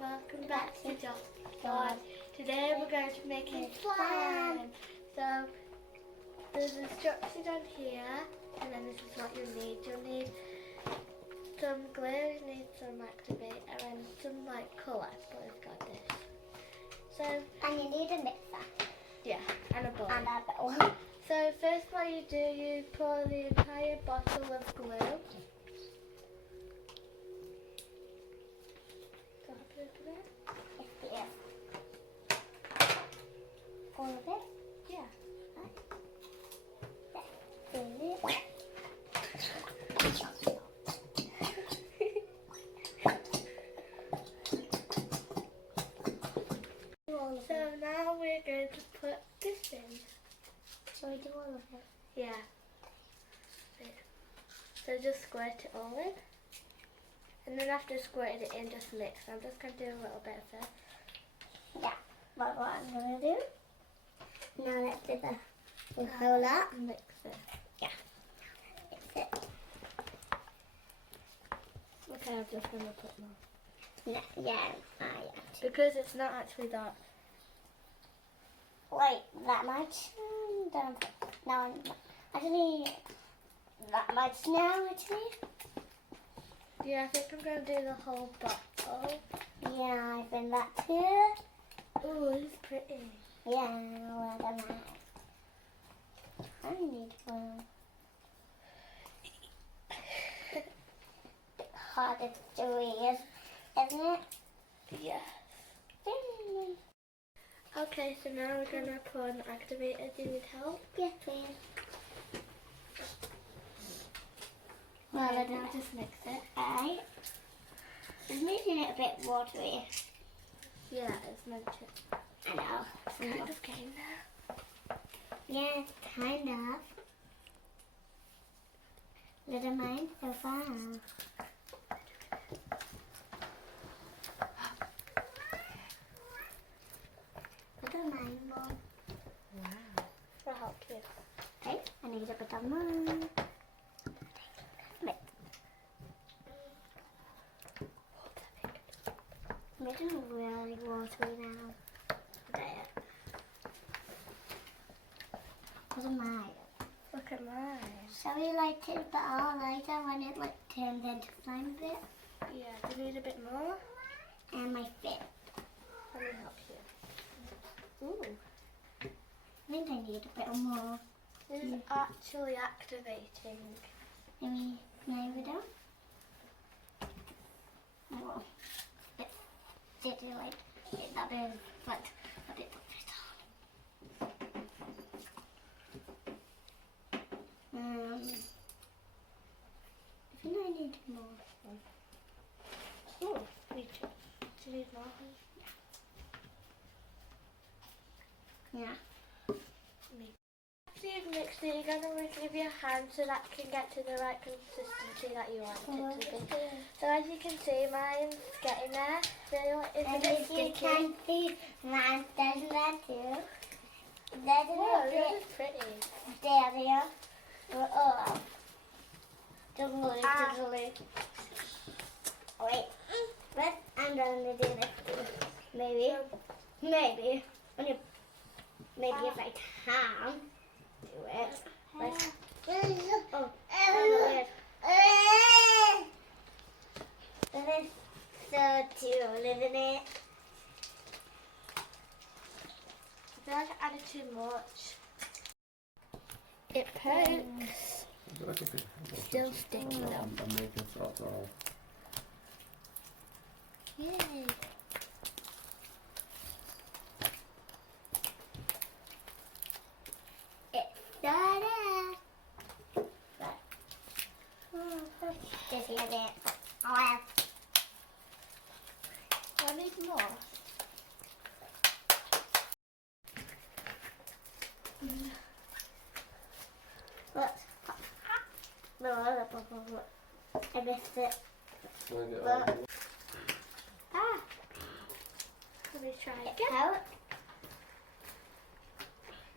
welcome back to Just God. Today we're going to make a slime. So there's instructions on here, and then this is what you'll need. You'll need some glue, you need some activate, and then some like colour, but we've got this. So and you need a mixer. Yeah, and a bowl. And a bowl. So first what you do, you pour the entire bottle of glue. Yes. All of it? Yeah. So now we're going to put this in. Shall we do all of it? Yeah. So just squirt it all in. And then after squirting it in, just mix. I'm just going to do a little bit first. Yeah, but what I'm going to do, now let's do the whole lot. Mix it. Yeah, mix it. Okay, I'm just going to put more. Yeah, yeah. Because it's not actually that. Wait, that much? No, actually, that much now, actually. Yeah, I think I'm going to do the whole bottle. Yeah, I think that too. Ooh, it's pretty. Yeah, well done that. I need one. Harder to read, isn't it? Yes. Okay, so now we're going to put an activator. Do you need help? Yes, please. Well, Okay, I now don't just mix it. Alright. It's making it a bit watery. Yeah, it's meant to. I know. Kind of getting there. Yeah, kind of. Little mine so far. Little mine more. Wow. I'll help you. Okay, I need a bit of more. Making it really watery now. There. Look at mine. Look at mine. Shall we light it a bit all later when it like turns into slime a bit? Yeah, do you need a bit more? And my fit. Let me help you. Ooh. I think I need a bit more. This is actually activating. Maybe don't. Oh, it's sitting like that is, but a bit of it on. I think I need more. Ooh, me too. Do you need more? Yeah. Me. After you've mixed it, you're going to give your hand so that can get to the right consistency that you want it to be. So as you can see, mine's getting there. It's a bit sticky. You can see mine does that too. Whoa, this is pretty. There. Oh. Jiggly. Wait. But I'm going to do this. Maybe. If I can do it. Like, oh, weird. This is so cool, isn't it? I feel like I added too much. It pokes. Still sticky though. I'm making sauce all. Yay. Just a bit. I need more. Look. I missed it. Let me try It's again. out.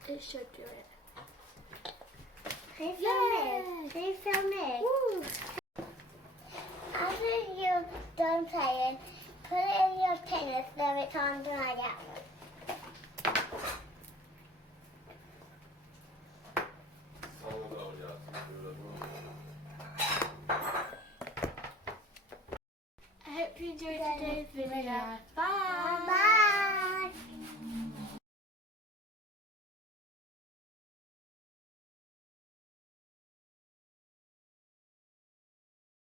It should do it. Can you film it? Can you film it? Woo. After you're done playing, put it in your Okay, let's throw it on the right out. I hope you enjoyed today's video.